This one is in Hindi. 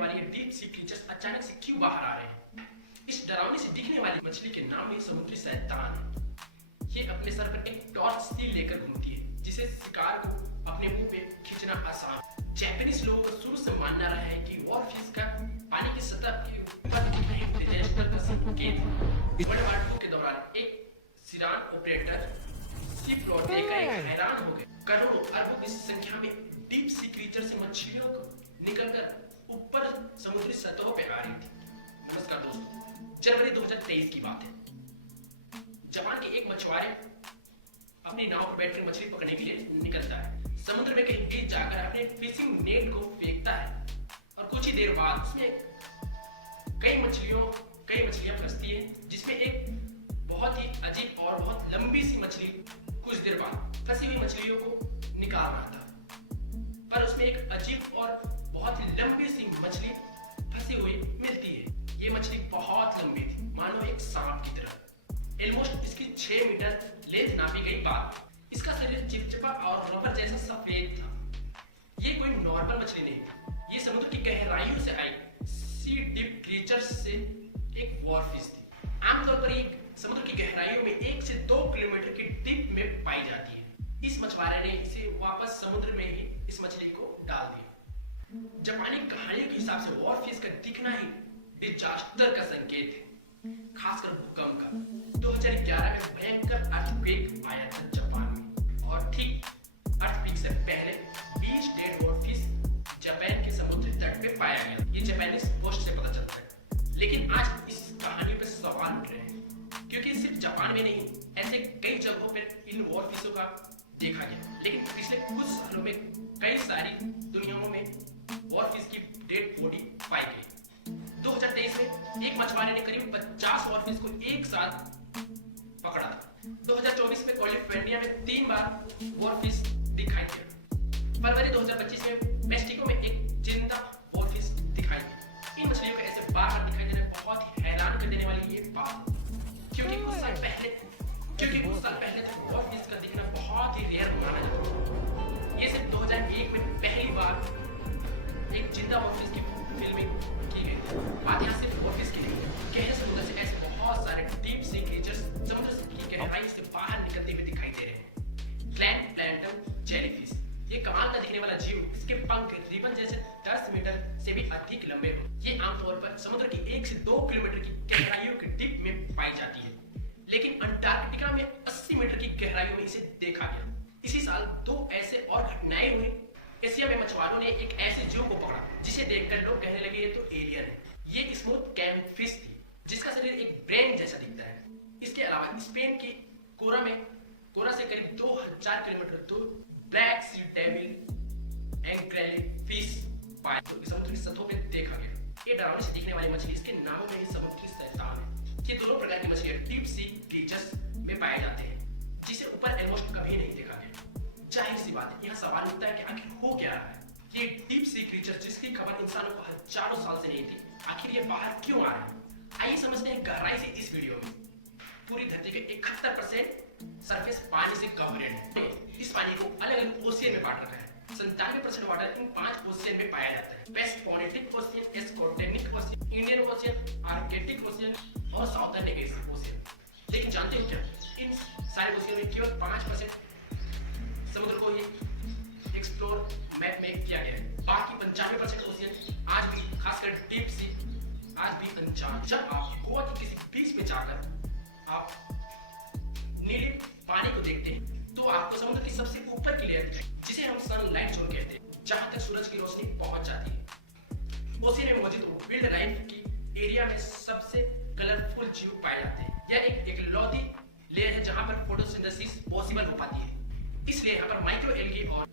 वाली ये डीप सी क्रीचर्स अचानक से क्यों बाहर आ रहे हैं? इस डरावनी से दिखने वाली मछली के नाम में समुद्री शैतान है। ये अपने सर पर एक टॉर्च स्टील लेकर घूमती है, जिसे शिकार को अपने मुंह पे खींचना आसान। जापानीज लोगों का शुरू से मानना रहा है कि वॉरफिश का पानी की सतह के ऊपर डिजास्टर का संकेत है। वर्ल्ड वार II के दौरान एक सिरान ऑपरेटर शिप लौट देखकर हैरान हो गए। करोड़ों अरबों की संख्या में डीप सी क्रीचर से मछलियों को निकलकर ऊपर समुद्री सतहों पे आ रही थी। नमस्कार दोस्तों, जनवरी 2023 की बात है। जापान के एक मछुआरे अपनी नाव पर बैठकर मछली पकड़ने के लिए निकलता है। समुद्र में कहीं बीच जाकर अपने फिशिंग नेट को फेंकता है और कुछ ही देर बाद उसमें कई मछलियां फंसती हैं, जिसमें एक बहुत ही अजीब और बहुत लंबी सी मछली कुछ देर बाद फंसी हुई मछलियों को निकाल रहा था। पर उसमें एक अजीब और बहुत ही लंबी सी मछली फंसी हुई मिलती है। ये मछली बहुत लंबी थी, मानो एक सांप की तरह। ऑलमोस्ट इसकी 6 मीटर लेंथ नापी गई बात। इसका शरीर चिपचिपा और रबर जैसा सफेद था। ये कोई नॉर्मल मछली नहीं थी, ये समुद्र की गहराइयों से आई सी डीप क्रीचर्स से एक वॉरफिश थी। आमतौर पर ये समुद्र की गहराइयों में 1 से 2 किलोमीटर की डीप में पाई जाती है। इस मछुआरे ने इसे वापस समुद्र में ही इस मछली को डाल दिया। जापानी कहानियों के हिसाब से वॉरफिश का दिखना ही डिजास्टर का संकेत है, खासकर भूकंप का। 2011 में भयंकर अर्थक्वेक आया था जापान में, और ठीक अर्थक्वेक से पहले 20 डेड वॉरफिश जापान के समुद्री तट पे पाया गया। ये जापानीज पोस्ट से पता चलता है। लेकिन आज इस कहानी पे सवाल उठ रहे हैं, क्योंकि सिर्फ जापान में नहीं, ऐसे कई जगहों पर इन वॉरफिशों का देखा गया। लेकिन पिछले कुछ सालों में कई सारी दुनियाओं में वॉरफिश की डेड बॉडी पाई गई। 2023 में एक मछुआरे ने करीब 50 वॉरफिश को एक साथ पकड़ा था। 2024 में कैलिफोर्निया में 3 बार वॉरफिश दिखाई दिया। फरवरी 2025 में मेक्सिको में एक जिंदा वॉरफिश दिखाई दी। इन मछलियों को ऐसे बाहर दिखाई देना बहुत ही हैरान कर देने वाली ये बात, क्योंकि कुछ साल पहले तक वॉरफिश का दिखना बहुत ही रेयर माना जाता था। ये सिर्फ 2001 में पहली बार एक जिंदा वॉरफिश की फिल्मिंग की गई। बात यहाँ सिर्फ वॉरफिश की नहीं, गहरे समुद्र से ऐसे बहुत सारे डीप सी क्रीचर्स समुद्र की गहराई से बाहर निकलते हुए दिखाई दे रहे हैं। ग्लैंड प्लैंटन जेलीफिश, ये कमाल का दिखने वाला जीव, इसके पंख रिबन जैसे 10 मीटर से भी अधिक लंबे हो। ये आमतौर पर समुद्र की 1 से 2 किलोमीटर की गहराइयों के डीप में पाई जाती है, लेकिन अंटार्कटिका में 80 मीटर की गहराइयों में इसे देखा गया। इसी साल 2 ऐसे और घटनाएं हुई। एशिया में मछुआरों ने एक ऐसे जीव को पकड़ा जिसे देखकर लोग कहने लगे ये तो एलियन है। ये स्मूथ कैमफिश थी, जिसका शरीर एक ब्रेन जैसा दिखता है। इसके अलावा स्पेन की कोरा से करीब 2000 किलोमीटर दूर ब्लैक सी डेविल एंग्रेलिफिश पाया, जो समुद्र की सतहों पे देखा गया। ये डरावनी से दिखने वाली मछली, इसके नामों में ही समुद्री शैतान है। ये दोनों प्रकार की मछलियां डीप सी क्रीचर्स में पाए जाते हैं, जिसे ऊपर ऑलमोस्ट कभी नहीं देखा गया। जाहिर सी बात है, यहाँ सवाल उठता है कि आखिर हो क्या रहा है। ये डीप सी क्रीचर्स जिसकी खबर इंसानों को हजारों साल से नहीं थी, आखिर ये बाहर क्यों आ रहे हैं? आइए समझते हैं गहराई से इस वीडियो में। पूरी धरती के 71% सरफेस पानी से कवर्ड है। इस पानी को अलग अलग ओशियन में बांट रखा है। 97% वाटर इन 5 ओशियन में पाया जाता है: पेसिफिक ओशियन, एस्कोटेनिक Ocean, Indian Ocean, Arctic Ocean और साउदर्न ओशियन। लेकिन जानते हो क्या, इन सारे ओशियन में केवल 5% समुद्र को ही एक्सप्लोर मैप में किया गया है। बाकी 95% ओशियन आज भी, खासकर डीप सी, आज भी अनजान। जब आप गोवा के किसी बीच में जाकर आप नीले पानी को देखते हैं, तो आपको समुद्र की सबसे ऊपर की लेयर, जिसे हम सनलाइट जोन कहते हैं, जहां तक सूरज की रोशनी पहुंच जाती है। ओशियन में मौजूद वाइल्ड लाइफ की एरिया में सबसे कलरफुल जीव पाए जाते हैं। यह एक एकलौती लेयर है जहां पर फोटोसिंथेसिस पॉसिबल हो पाती है। इसलिए यहाँ पर माइक्रो एल्गी और